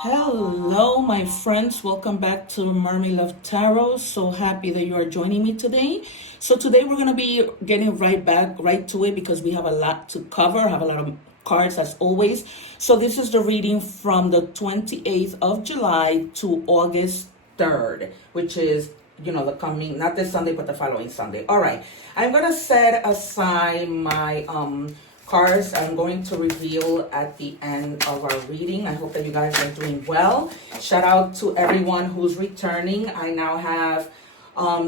Hello, my friends. Welcome back to MENSAJES. So happy that you are joining me today. So today we're going to be getting right to it because we have a lot to cover. I have a lot of cards as always. So this is the reading from the 28th of July to August 3rd, which is, the coming, not this Sunday, but the following Sunday. All right. I'm going to set aside my, cards I'm going to reveal at the end of our reading. I hope that you guys are doing well. Shout out to everyone who's returning. I now have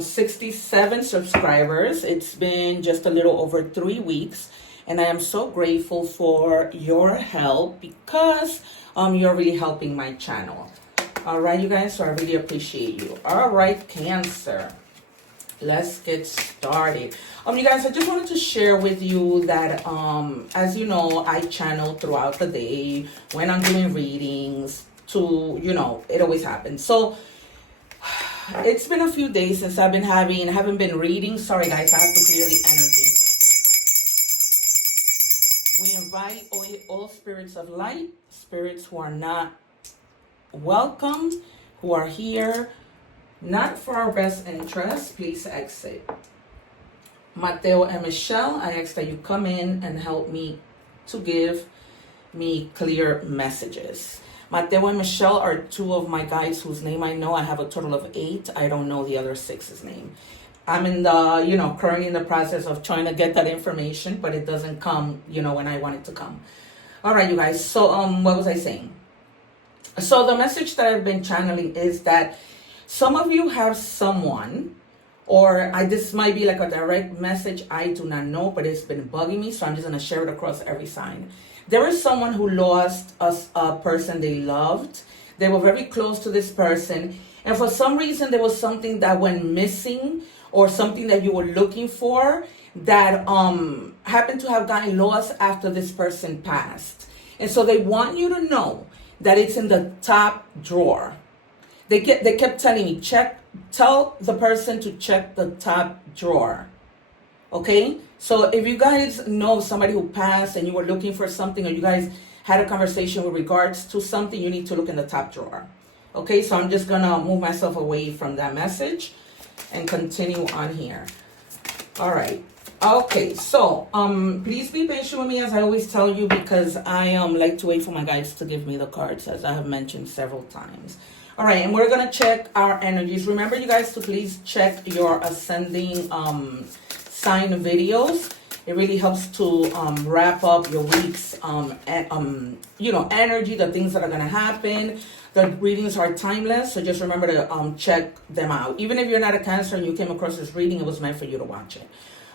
67 subscribers. It's been just a little over 3 weeks, and I am so grateful for your help because you're really helping my channel. All right, you guys, so I really appreciate you. All right, Cancer. Let's get started. You guys, I just wanted to share with you that, as you know, I channel throughout the day when I'm doing readings to, it always happens. So it's been a few days since I haven't been reading. Sorry, guys, I have to clear the energy. We invite all spirits of light, spirits who are not welcome, who are here not for our best interest, please exit. Mateo and Michelle, I ask that you come in and help me to give me clear messages. Mateo and Michelle are two of my guides whose name I know. I have a total of 8. I don't know the other 6's name. I'm in the, currently in the process of trying to get that information, but it doesn't come, when I want it to come. All right, you guys. So, what was I saying? So the message that I've been channeling is that some of you have someone, or this might be like a direct message, I do not know, but it's been bugging me, so I'm just going to share it across every sign. There is someone who lost a person they loved. They were very close to this person, and for some reason there was something that went missing, or something that you were looking for that happened to have gotten lost after this person passed. And so they want you to know that it's in the top drawer. They kept telling me, tell the person to check the top drawer. Okay? So if you guys know somebody who passed and you were looking for something, or you guys had a conversation with regards to something, you need to look in the top drawer. Okay? So I'm just going to move myself away from that message and continue on here. All right. Okay, so please be patient with me, as I always tell you, because I like to wait for my guides to give me the cards, as I have mentioned several times. All right, and we're going to check our energies. Remember, you guys, to please check your ascending sign videos. It really helps to wrap up your week's, energy, the things that are going to happen. The readings are timeless, so just remember to check them out. Even if you're not a Cancer and you came across this reading, it was meant for you to watch it.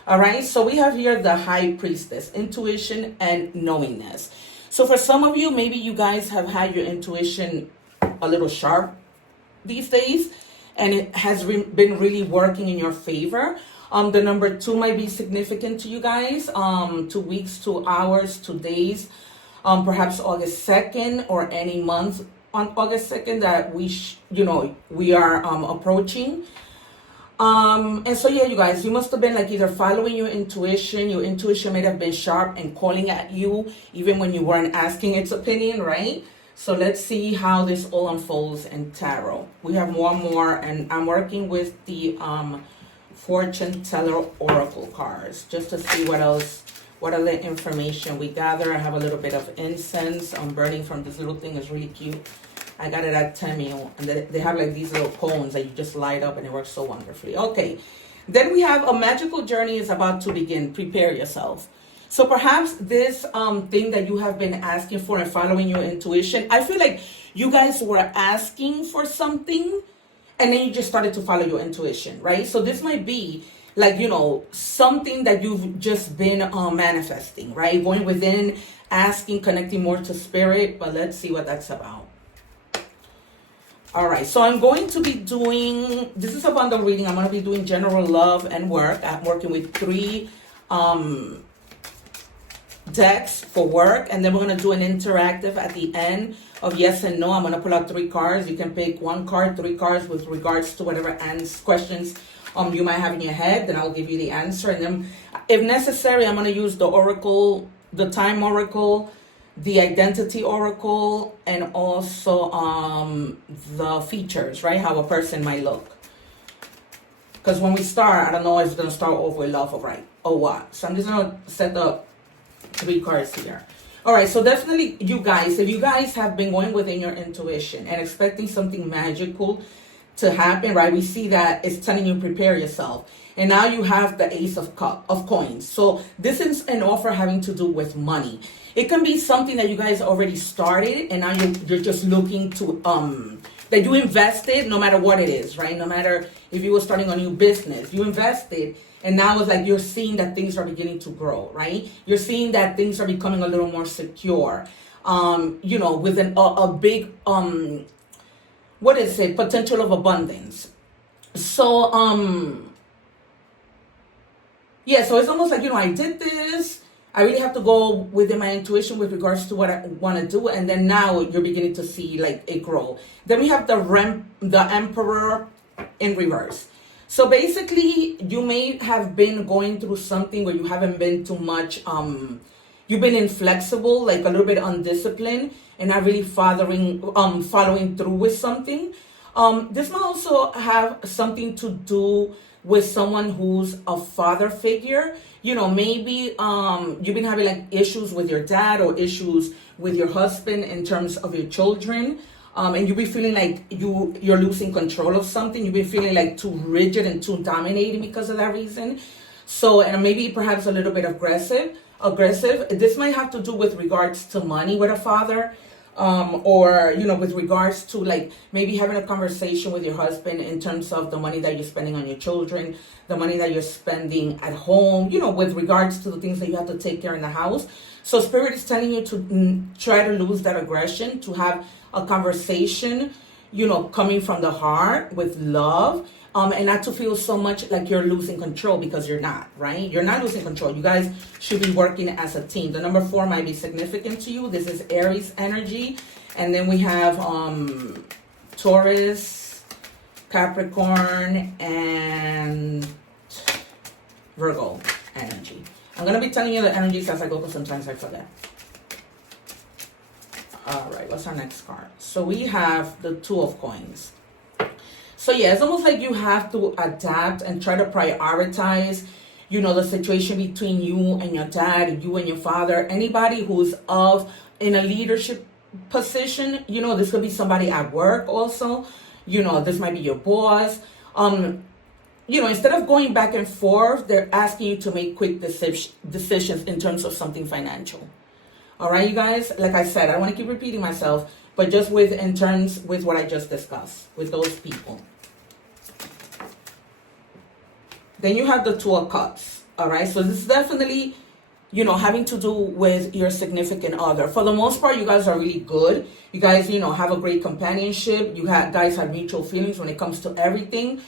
All right, so we have here the High Priestess, intuition and knowingness. So for some of you, maybe you guys have had your intuition a little sharp these days, and it has been really working in your favor. The number 2 might be significant to you guys. 2 weeks, 2 hours, 2 days, perhaps August 2nd or any month on August 2nd that we are approaching. And so, yeah, you guys, you must have been like either following your intuition. Your intuition may have been sharp and calling at you even when you weren't asking its opinion, right? So let's see how this all unfolds in tarot. We have more, and I'm working with the fortune teller oracle cards just to see what other information we gather. I have a little bit of incense burning from this little thing. It's really cute. I got it at Tambien, and they have like these little cones that you just light up, and it works so wonderfully. Okay, then we have a magical journey is about to begin. Prepare yourself. So perhaps this thing that you have been asking for and following your intuition, I feel like you guys were asking for something and then you just started to follow your intuition, right? So this might be like, something that you've just been manifesting, right? Going within, asking, connecting more to spirit, but let's see what that's about. All right, so I'm going to be doing, this is a bundle reading. I'm going to be doing general love and work. I'm working with 3 decks for work, and then we're going to do an interactive at the end of yes and no. I'm going to pull out 3 cards. You can pick 1 card, 3 cards with regards to whatever questions you might have in your head. Then I'll give you the answer, and then if necessary, I'm going to use the oracle, the time oracle, the identity oracle, and also the features, right? How a person might look. Because when we start, I don't know if it's going to start off with love or what. So I'm just going to set the 3 cards here. All right, so definitely you guys, if you guys have been going within your intuition and expecting something magical to happen, right? We see that it's telling you prepare yourself. And now you have the Ace of Coins. So this is an offer having to do with money. It can be something that you guys already started and now you're just looking to, that you invested no matter what it is, right? No matter if you were starting a new business, you invested and now it's like you're seeing that things are beginning to grow, right? You're seeing that things are becoming a little more secure, you know, with a big, what is it? Potential of abundance. So, yeah, so it's almost like, you know, I did this. I really have to go within my intuition with regards to what I want to do. And then now you're beginning to see like it grow. Then we have the Emperor in reverse. So basically, you may have been going through something where you haven't been too much, you've been inflexible, like a little bit undisciplined, and not really following through with something. This might also have something to do with someone who's a father figure. You know, maybe you've been having like issues with your dad or issues with your husband in terms of your children. And you'll be feeling like you're losing control of something. You've been feeling like too rigid and too dominating because of that reason. So, and maybe perhaps a little bit aggressive. This might have to do with regards to money with a father. Or, you know, with regards to like maybe having a conversation with your husband in terms of the money that you're spending on your children, the money that you're spending at home, you know, with regards to the things that you have to take care in the house. So Spirit is telling you to try to lose that aggression, to have a conversation, you know, coming from the heart with love, and not to feel so much like you're losing control, because you're not, right? You're not losing control. You guys should be working as a team. The number 4 might be significant to you. This is Aries energy. And then we have Taurus, Capricorn, and Virgo energy. I'm going to be telling you the energies as I go, because sometimes I forget. All right, what's our next card? So we have the 2 of Coins. So yeah, it's almost like you have to adapt and try to prioritize, you know, the situation between you and your dad, you and your father, anybody who's in a leadership position. You know, this could be somebody at work also. You know, this might be your boss. You know, instead of going back and forth, they're asking you to make quick decisions in terms of something financial. All right, you guys, like I said, I don't want to keep repeating myself, but just in terms with what I just discussed with those people. Then you have the 2 of Cups. All right, so this is definitely, you know, having to do with your significant other. For the most part, you guys are really good. You guys, you know, have a great companionship. You guys have mutual feelings when it comes to everything.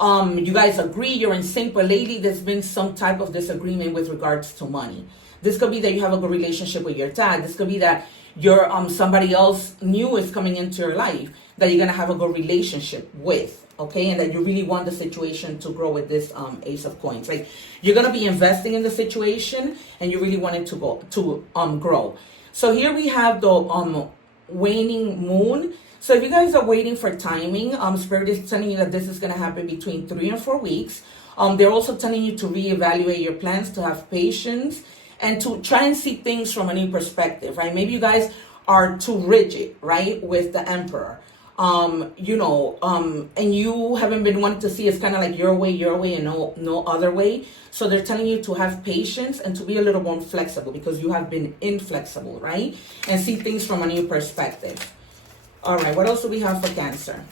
You guys agree, you're in sync, but lately there's been some type of disagreement with regards to money. This could be that you have a good relationship with your dad. This could be that you're somebody else new is coming into your life that you're gonna have a good relationship with, okay? And that you really want the situation to grow with this Ace of Coins. Like, you're gonna be investing in the situation and you really want it to grow. So here we have the waning moon. So if you guys are waiting for timing, Spirit is telling you that this is gonna happen between 3 and 4 weeks. They're also telling you to reevaluate your plans, to have patience, and to try and see things from a new perspective, right? Maybe you guys are too rigid, right, with the Emperor. You know, and you haven't been wanting to see it's kind of like your way, and no other way. So they're telling you to have patience and to be a little more flexible, because you have been inflexible, right? And see things from a new perspective. All right, what else do we have for Cancer?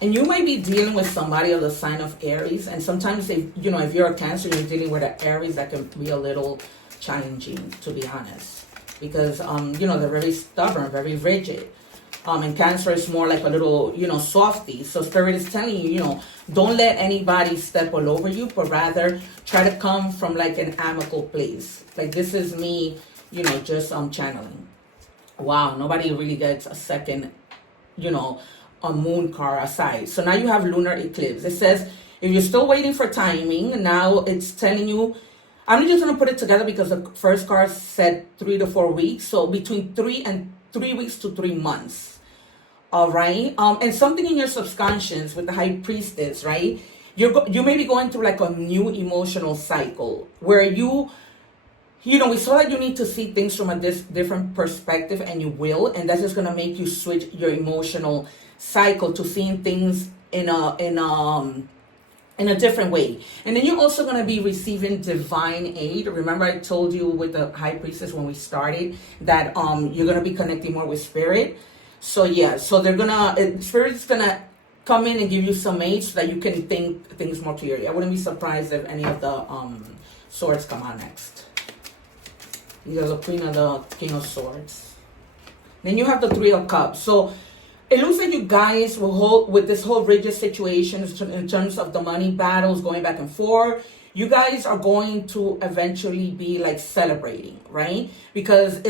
And you might be dealing with somebody of the sign of Aries. And sometimes, if you're a Cancer, you're dealing with an Aries, that can be a little challenging, to be honest. Because, they're very stubborn, very rigid. And Cancer is more like a little, softy. So Spirit is telling you, don't let anybody step all over you, but rather try to come from like an amicable place. Like, this is me, just channeling. Wow, nobody really gets a second, a moon card aside. So now you have lunar eclipse. It says, if you're still waiting for timing, now it's telling you, I'm just going to put it together because the first card said 3 to 4 weeks. So between 3 weeks to 3 months. All right. And something in your subconscious with the High Priestess, right? You may be going through like a new emotional cycle where we saw that you need to see things from a different perspective, and you will. And that's just going to make you switch your emotional cycle to seeing things in a different way. And then you're also going to be receiving divine aid. Remember I told you with the High Priestess when we started that you're going to be connecting more with Spirit. So yeah, so Spirit's going to come in and give you some aid so that you can think things more clearly. I wouldn't be surprised if any of the swords come out next. You have the Queen of the King of Swords. Then you have the Three of Cups. So it looks like you guys will hold with this whole rigid situation in terms of the money battles going back and forth. You guys are going to eventually be like celebrating, right? Because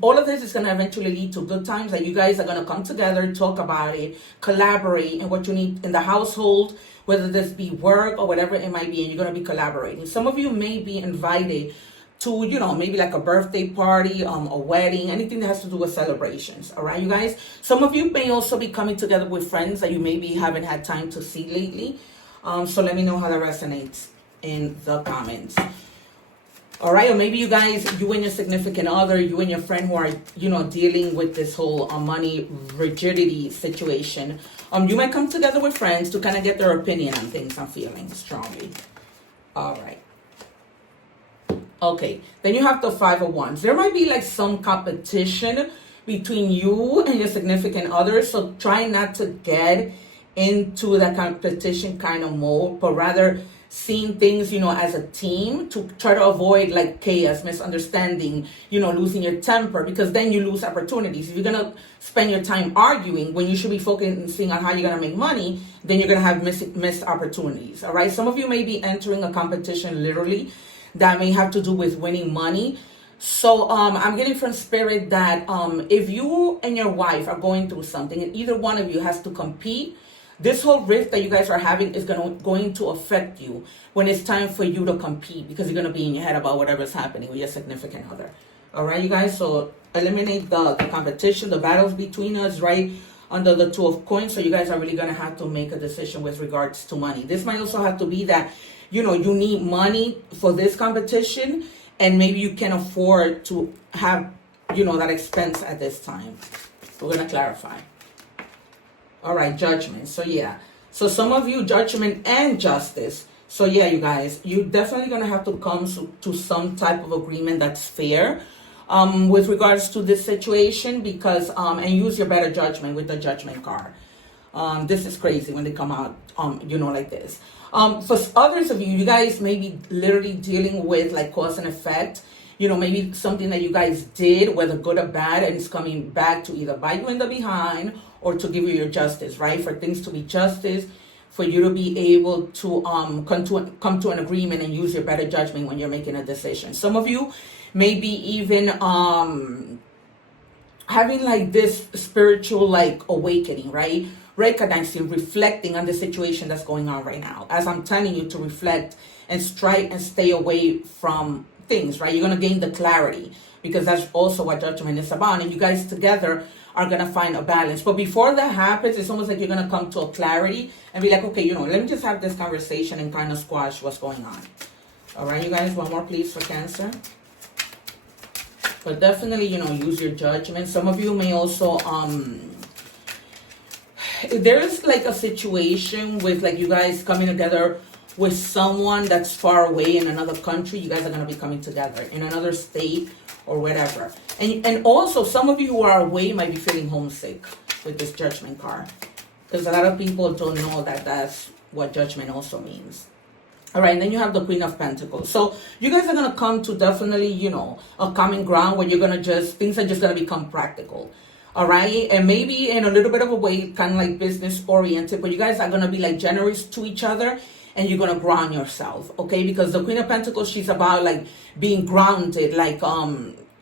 all of this is gonna eventually lead to good times. That you guys are gonna come together, talk about it, collaborate, and what you need in the household, whether this be work or whatever it might be, and you're gonna be collaborating. Some of you may be invited to, maybe like a birthday party, a wedding, anything that has to do with celebrations. All right, you guys. Some of you may also be coming together with friends that you maybe haven't had time to see lately. So let me know how that resonates in the comments. All right, or maybe you guys, you and your significant other, you and your friend who are, dealing with this whole money rigidity situation. You might come together with friends to kind of get their opinion on things. I'm feeling strongly. All right. Okay, then you have the Five of Wands. There might be like some competition between you and your significant other. So try not to get into that competition kind of mode, but rather seeing things, as a team to try to avoid like chaos, misunderstanding, losing your temper, because then you lose opportunities. If you're going to spend your time arguing when you should be focusing on how you're going to make money, then you're going to have missed opportunities. All right. Some of you may be entering a competition literally that may have to do with winning money. So I'm getting from Spirit that if you and your wife are going through something and either one of you has to compete, this whole rift that you guys are having is going to affect you when it's time for you to compete, because you're going to be in your head about whatever's happening with your significant other. All right, you guys. So eliminate the competition, the battles between us, right? Under the Two of Coins. So you guys are really going to have to make a decision with regards to money. This might also have to be that you need money for this competition, and maybe you can afford to have, that expense at this time. We're going to clarify. All right, Judgment. So yeah. So some of you, Judgment and Justice. So yeah, you guys, you're definitely going to have to come to some type of agreement that's fair with regards to this situation, because, and use your better judgment with the Judgment card. This is crazy when they come out, like this. For others of you, you guys may be literally dealing with like cause and effect. Maybe something that you guys did, whether good or bad, and it's coming back to either bite you in the behind or to give you your justice, right? For things to be justice, for you to be able to come to an agreement and use your better judgment when you're making a decision. Some of you may be even having like this spiritual like awakening, right? Recognizing, reflecting on the situation that's going on right now. As I'm telling you to reflect and strike and stay away from things, right? You're going to gain the clarity, because that's also what Judgment is about. And you guys together are going to find a balance. But before that happens, it's almost like you're going to come to a clarity and be like, okay, let me just have this conversation and kind of squash what's going on. All right, you guys, one more please for Cancer. But definitely, use your judgment. Some of you may also, there's like a situation with like you guys coming together with someone that's far away in another country. You guys are going to be coming together in another state or whatever. And also some of you who are away might be feeling homesick with this Judgment card, because a lot of people don't know that that's what Judgment also means. All right, and then you have the Queen of Pentacles. So you guys are going to come to definitely, a common ground where you're going to things are just going to become practical. All right, and maybe in a little bit of a way, kind of like business oriented, but you guys are going to be like generous to each other, and you're going to ground yourself, okay? Because the Queen of Pentacles, she's about like being grounded, like,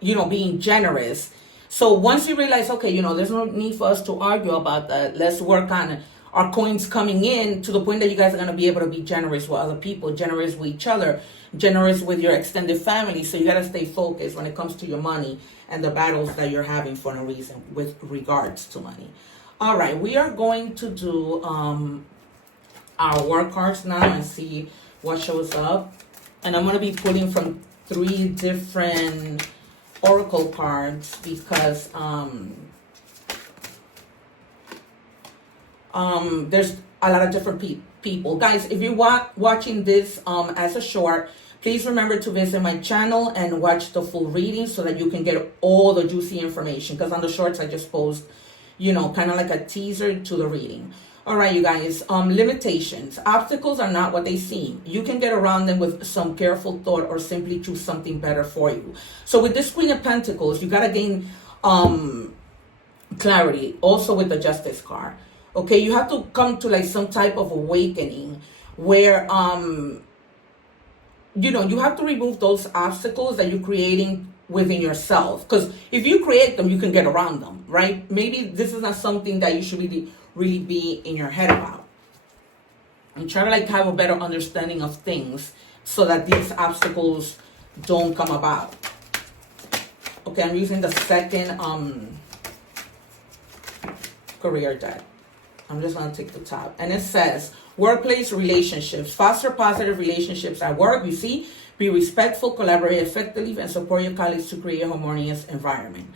being generous. So once you realize, okay, there's no need for us to argue about that. Let's work on are coins coming in to the point that you guys are going to be able to be generous with other people, generous with each other, generous with your extended family. So you got to stay focused when it comes to your money and the battles that you're having for no reason with regards to money. All right, we are going to do our work cards now and see what shows up. And I'm going to be pulling from 3 different oracle cards because there's a lot of different people. Guys, if you're watching this as a short, please remember to visit my channel and watch the full reading so that you can get all the juicy information. Because on the shorts, I just post, you know, kind of like a teaser to the reading. All right, you guys, limitations. Obstacles are not what they seem. You can get around them with some careful thought or simply choose something better for you. So with this Queen of Pentacles, you got to gain clarity. Also with the Justice card. Okay, you have to come to like some type of awakening where, you know, you have to remove those obstacles that you're creating within yourself. Because if you create them, you can get around them, right? Maybe this is not something that you should really be in your head about. And try to like have a better understanding of things so that these obstacles don't come about. Okay, I'm using the second career deck. I'm just going to take the top. And it says, workplace relationships. Foster positive relationships at work. You see, be respectful, collaborate effectively, and support your colleagues to create a harmonious environment.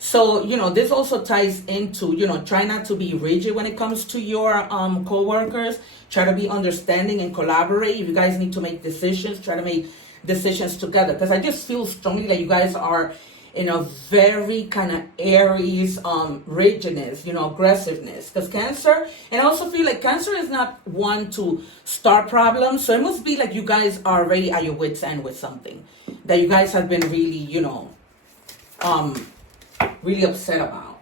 So, you know, this also ties into, you know, try not to be rigid when it comes to your co-workers. Try to be understanding and collaborate. If you guys need to make decisions, try to make decisions together. Because I just feel strongly that you guys are in a very kind of Aries rigidness, you know, aggressiveness. Because Cancer, and I also feel like Cancer is not one to start problems. So it must be like you guys are already at your wit's end with something that you guys have been really, you know, really upset about.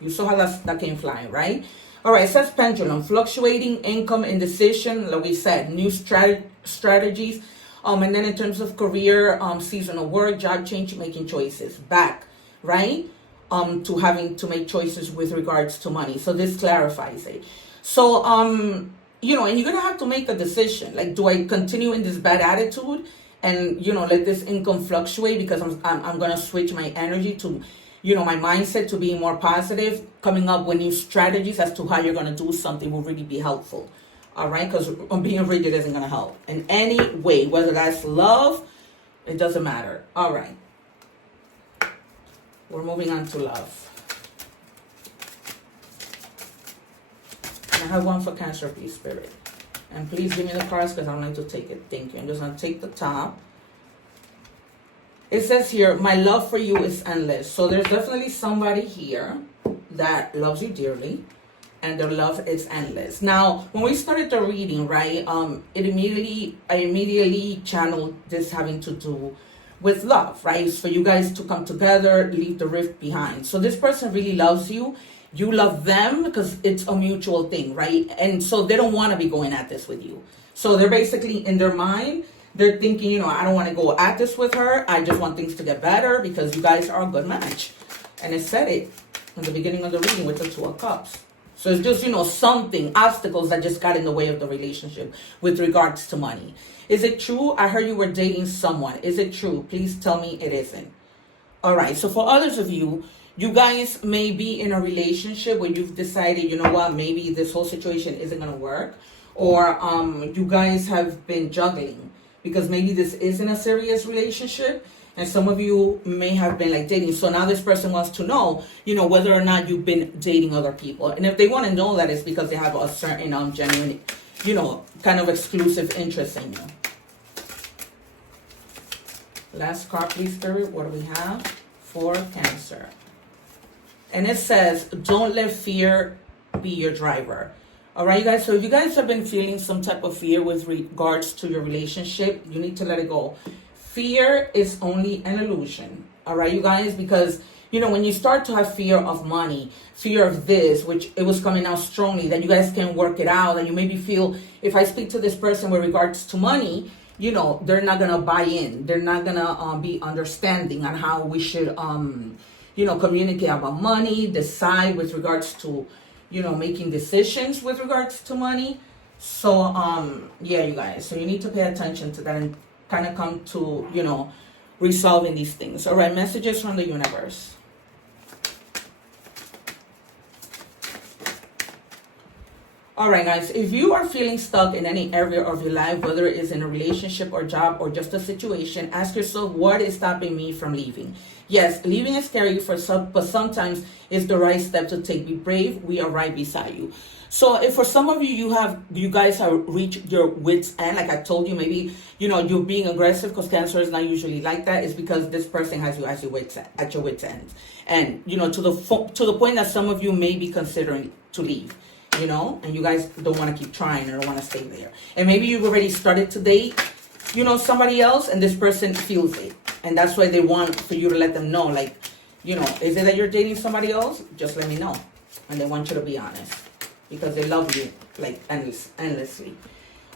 You saw how that came flying, right? All right, it says pendulum, fluctuating income, indecision, like we said, new strategies. And then in terms of career, seasonal work, job change, making choices. Back, right? To having to make choices with regards to money. So this clarifies it. So, you know, and you're going to have to make a decision. Like, do I continue in this bad attitude and, you know, let this income fluctuate because I'm going to switch my energy to, you know, my mindset to being more positive, coming up with new strategies as to how you're going to do something will really be helpful. All right, because being rigid isn't going to help in any way, whether that's love, it doesn't matter. All right, we're moving on to love. And I have one for Cancer, please, Spirit. And please give me the cards because I'm going to take it. Thank you. I'm just going to take the top. It says here, my love for you is endless. So there's definitely somebody here that loves you dearly. And their love is endless. Now, when we started the reading, right, I immediately channeled this having to do with love, right? It's for you guys to come together, leave the rift behind. So this person really loves you. You love them because it's a mutual thing, right? And so they don't want to be going at this with you. So they're basically in their mind, they're thinking, you know, I don't want to go at this with her. I just want things to get better because you guys are a good match. And it said it in the beginning of the reading with the Two of Cups. So it's just, you know, something, obstacles that just got in the way of the relationship with regards to money. Is it true? I heard you were dating someone. Is it true? Please tell me it isn't. All right. So for others of you, you guys may be in a relationship where you've decided, you know what, maybe this whole situation isn't going to work. Or you guys have been juggling because maybe this isn't a serious relationship. And some of you may have been like dating. So now this person wants to know, you know, whether or not you've been dating other people. And if they want to know that, it's because they have a certain genuine, you know, kind of exclusive interest in you. Last card, please, Spirit. What do we have for Cancer? And it says, don't let fear be your driver. All right, you guys. So if you guys have been feeling some type of fear with regards to your relationship, you need to let it go. Fear is only an illusion, all right, you guys? Because, you know, when you start to have fear of money, fear of this, which it was coming out strongly, that you guys can work it out, and you maybe feel, if I speak to this person with regards to money, you know, they're not going to buy in. They're not going to be understanding on how we should, you know, communicate about money, decide with regards to, making decisions with regards to money. So, yeah, you guys, so you need to pay attention to that and kind of come to, resolving these things. All right, messages from the universe. All right, guys, if you are feeling stuck in any area of your life, whether it is in a relationship or job or just a situation, ask yourself, what is stopping me from leaving? Yes, leaving is scary but sometimes it's the right step to take. Be brave. We are right beside you. So if for some of you, you guys have reached your wits end, like I told you, maybe, you're being aggressive because Cancer is not usually like that. It's because this person has you at your wits end. And, to the point that some of you may be considering to leave. And you guys don't want to keep trying or don't want to stay there. And maybe you've already started to date, somebody else, and this person feels it. And that's why they want for you to let them know, like, is it that you're dating somebody else? Just let me know. And they want you to be honest because they love you, like, endlessly.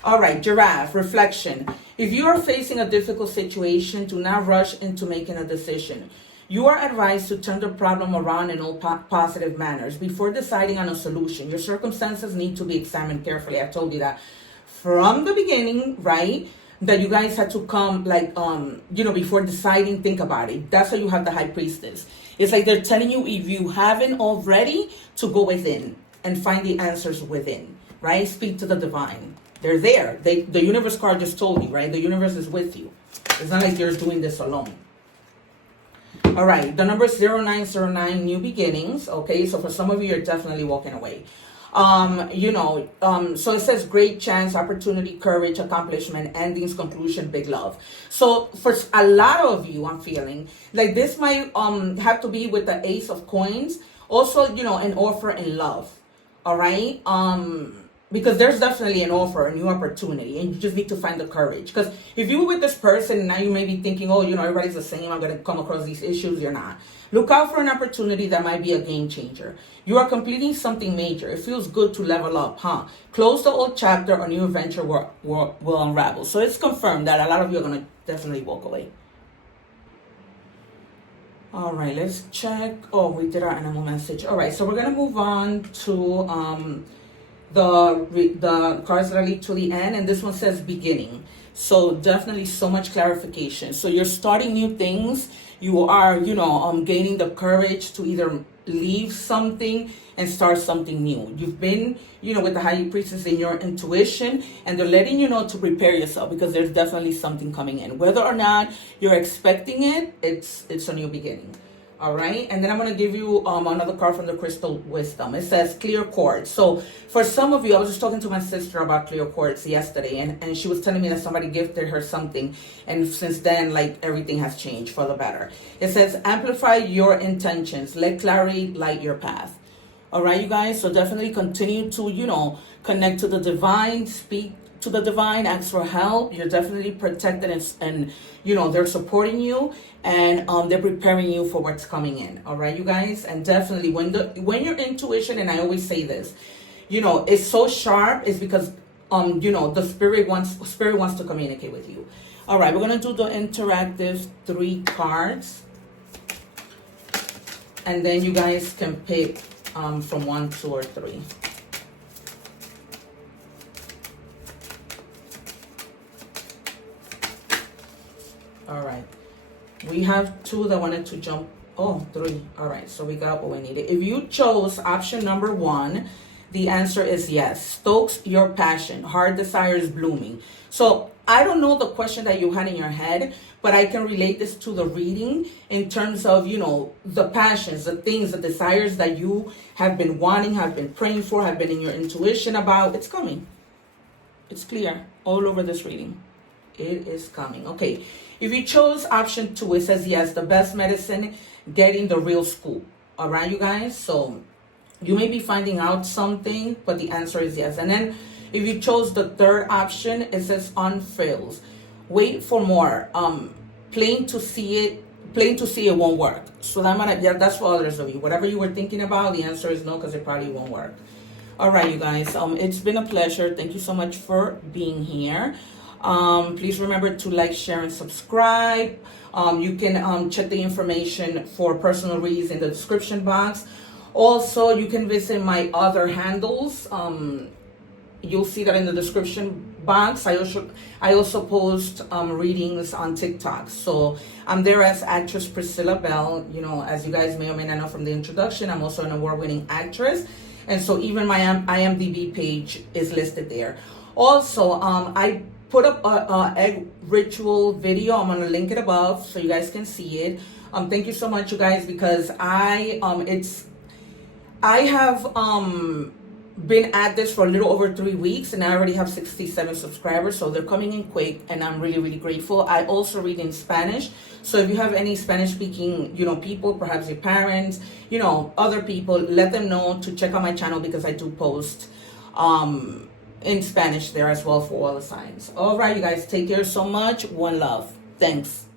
All right, giraffe, reflection. If you are facing a difficult situation, do not rush into making a decision. You are advised to turn the problem around in all positive manners before deciding on a solution. Your circumstances need to be examined carefully. I told you that from the beginning, right? That you guys had to come, like, before deciding, think about it. That's why you have the High Priestess. It's like they're telling you, if you haven't already, to go within and find the answers within, right? Speak to the divine. They're there. The universe card just told you, right? The universe is with you. It's not like you're doing this alone. All right, the number is 0909, new beginnings. Okay, so for some of you, you're definitely walking away. So it says great chance, opportunity, courage, accomplishment, endings, conclusion, big love. So for a lot of you, I'm feeling like this might have to be with the Ace of Coins. Also, an offer in love. All right. Because there's definitely an offer, a new opportunity, and you just need to find the courage. Because if you were with this person, now you may be thinking, oh, everybody's the same, I'm going to come across these issues. You're not. Look out for an opportunity that might be a game changer. You are completing something major. It feels good to level up, huh? Close the old chapter, a new adventure will unravel. So it's confirmed that a lot of you are going to definitely walk away. All right, let's check. Oh, we did our animal message. All right, so we're going to move on to the cards that lead to the end, and this one says beginning. So definitely so much clarification. So you're starting new things. You are, gaining the courage to either leave something and start something new. You've been, with the High Priestess in your intuition, and they're letting you know to prepare yourself because there's definitely something coming in. Whether or not you're expecting it, it's a new beginning. All right, and then I'm going to give you another card from the Crystal Wisdom. It says clear quartz. So for some of you, I was just talking to my sister about clear quartz yesterday, and she was telling me that somebody gifted her something, and since then, like, everything has changed for the better. It says amplify your intentions, let clarity light your path. All right, you guys, so definitely continue to, connect to the divine, speak to the divine, ask for help. You're definitely protected, and they're supporting you, and they're preparing you for what's coming in. All right, you guys, and definitely when your intuition, and I always say this, is so sharp, is because the spirit wants to communicate with you. All right, we're gonna do the interactive 3 cards, and then you guys can pick from 1, 2, or 3. All right, we have 2 that wanted to jump. Oh, 3. All right, so we got what we needed. If you chose option number 1, the answer is yes. Stokes your passion, heart desires blooming. So I don't know the question that you had in your head, but I can relate this to the reading in terms of, the passions, the things, the desires that you have been wanting, have been praying for, have been in your intuition about. It's coming. It's clear all over this reading. It is coming. Okay. If you chose option 2, it says yes, the best medicine, getting the real scoop. All right, you guys? So you may be finding out something, but the answer is yes. And then if you chose the 3rd option, it says unfrills. Wait for more. Plain to see it won't work. So that's for others of you. Whatever you were thinking about, the answer is no, because it probably won't work. All right, you guys. It's been a pleasure. Thank you so much for being here. Please remember to like, share, and subscribe. You can check the information for personal reads in the description box. Also, you can visit my other handles. You'll see that in the description box. I also post readings on TikTok. So I'm there as actress Priscilla Bell. You know, as you guys may or may not know from the introduction, I'm also an award-winning actress. And so even my IMDb page is listed there. Also, I put up a egg ritual video. I'm gonna link it above so you guys can see it. Thank you so much, you guys, because I have been at this for a little over 3 weeks, and I already have 67 subscribers, so they're coming in quick, and I'm really, really grateful. I also read in Spanish, so if you have any Spanish speaking, you know, people, perhaps your parents, you know, other people, let them know to check out my channel, because I do post in Spanish there as well for all the signs. All right, you guys, take care so much. One love. Thanks.